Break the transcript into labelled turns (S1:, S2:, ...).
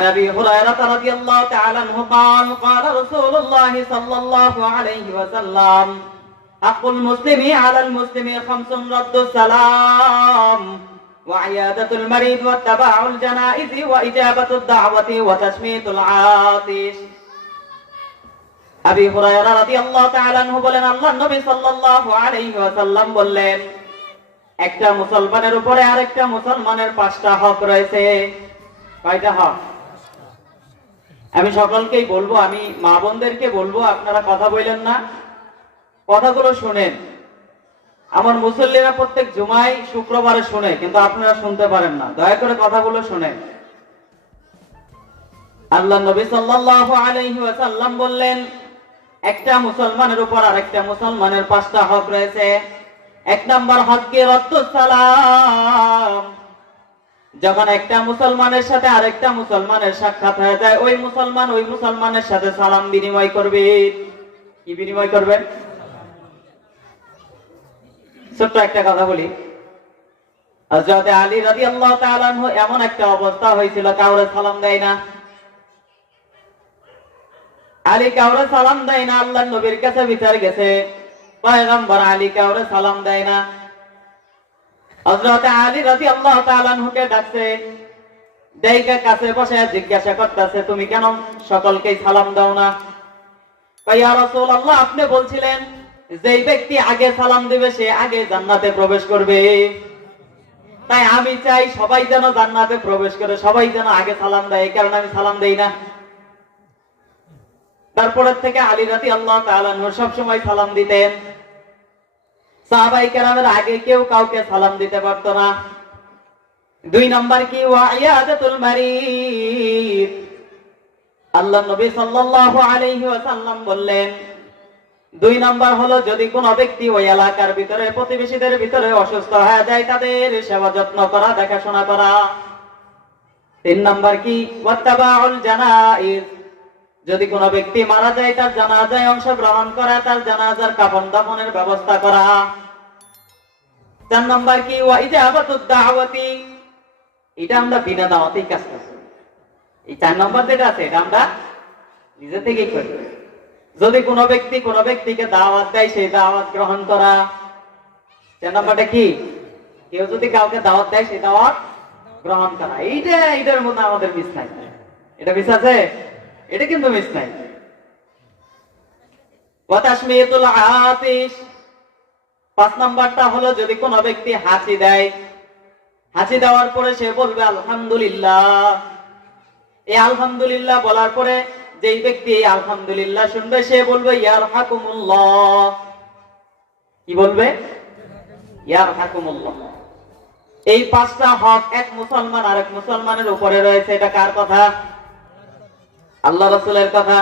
S1: عن ابي هريره رضي الله تعالى عنه قال قال رسول الله صلى الله عليه وسلم حق المسلم على المسلم خمس رد السلام وعيادة المريض واتباع الجنائز وإجابة الدعوة وتشميت العاطش আবি হুরায়রা রাদিয়াল্লাহু তাআলা আনহু বলেন আল্লাহর নবী সাল্লাল্লাহু আলাইহি ওয়াসাল্লাম বললেন একটা মুসলমানের উপরে আরেকটা মুসলমানের পাঁচটা হক রয়েছে কয়টা হক আমি সকলকেই বলব, আমি মা বোনদেরকে বলব, আপনারা কথা বললেন না, কথাগুলো শুনেন। আমার মুসল্লিরা প্রত্যেক জুমাই, শুক্রবারে শুনে, কিন্তু আপনারা শুনতে পারেন না। দয়া করে কথাগুলো শুনেন। আল্লাহ নবী সাল্লাল্লাহু আলাইহি ওয়াসাল্লাম বললেন, একটা মুসলমানের উপর আরেকটা মুসলমানের পাঁচটা হক রয়েছে। এক নম্বর হককে রদ্দ সালাম যখন একটা মুসলমানের সাথে আরেকটা মুসলমানের সাক্ষাৎ হয়ে যায়, ওই মুসলমান ওই মুসলমানের সাথে সালাম বিনিময় করবে। কি বিনিময় করবেন ছোট্ট একটা কথা বলি। আলী রাদিয়াল্লাহু তাআলা আনহু এমন একটা অবস্থা হয়েছিল, কাউরে সালাম দেয় না। আলী কাউরে সালাম দেয় না আল্লাহ নবীর কাছে বিচার গেছে। পয়গম্বর আলী কাউরে সালাম দেয় না। আপনি বলছিলেন যেই ব্যক্তি আগে সালাম দিবে, সে আগে জান্নাতে প্রবেশ করবে। তাই আমি চাই সবাই যেন জান্নাতে প্রবেশ করে, সবাই যেন আগে সালাম দেয়, এই কারণে আমি সালাম দেই না। তারপরের থেকে আলী রাতি আল্লাহ সব সময় সালাম দিতেন। সাহাবাই কেরামের আগে কেউ কাউকে সালাম দিতে পারতো না। দুই নাম্বার কি? মারিদ। আল্লাহ নবী সাল্লাল্লাহু আলাইহি ওয়াসাল্লাম বললেন, দুই হলো যদি ব্যক্তি ওই এলাকার ভিতরে, প্রতিবেশীদের ভিতরে অসুস্থ হয়ে যায়, তাদের সেবা যত্ন করা, দেখাশোনা করা। তিন নাম্বার কি? যদি কোনো ব্যক্তি মারা যায়, তার জানাজায় অংশগ্রহণ করা, তার জানাজার কাফন দাফনের ব্যবস্থা করা। চার নম্বর কি? এটা আমরা বিনা দাওয়াতেই কাজ করছি এই চার নম্বর যেটা আছে, এটা আমরা নিজে থেকেই করি। যদি কোনো ব্যক্তি কোনো ব্যক্তিকে দাওয়াত দেয় সেই দাওয়াত গ্রহণ করা। চার নম্বরটা কি? কেউ যদি কাউকে দাওয়াত দেয় সেই দাওয়াত গ্রহণ করা। এইটা, এইটার মধ্যে আমাদের মিস নাই। এটা মিস আছে? এটা কিন্তু মিস নাই। ওয়াতাসমিয়াতুল আতিশ। পাঁচ নাম্বারটা হলো, যদি কোনো ব্যক্তি হাসি দেয় হাসি দেওয়ার পরে সে বলবে, আলহামদুলিল্লাহ। এই আলহামদুলিল্লাহ বলার পরে যেই ব্যক্তি আলহামদুলিল্লাহ শুনবে, সে বলবে ইয়ার হাকুমুল্লাহ কি বলবে? ইয়ার হাকুমুল্লাহ এই পাঁচটা হক এক মুসলমান আর এক মুসলমানের উপরে রয়েছে, এটা কার কথা? আল্লাহ রসুলের কথা।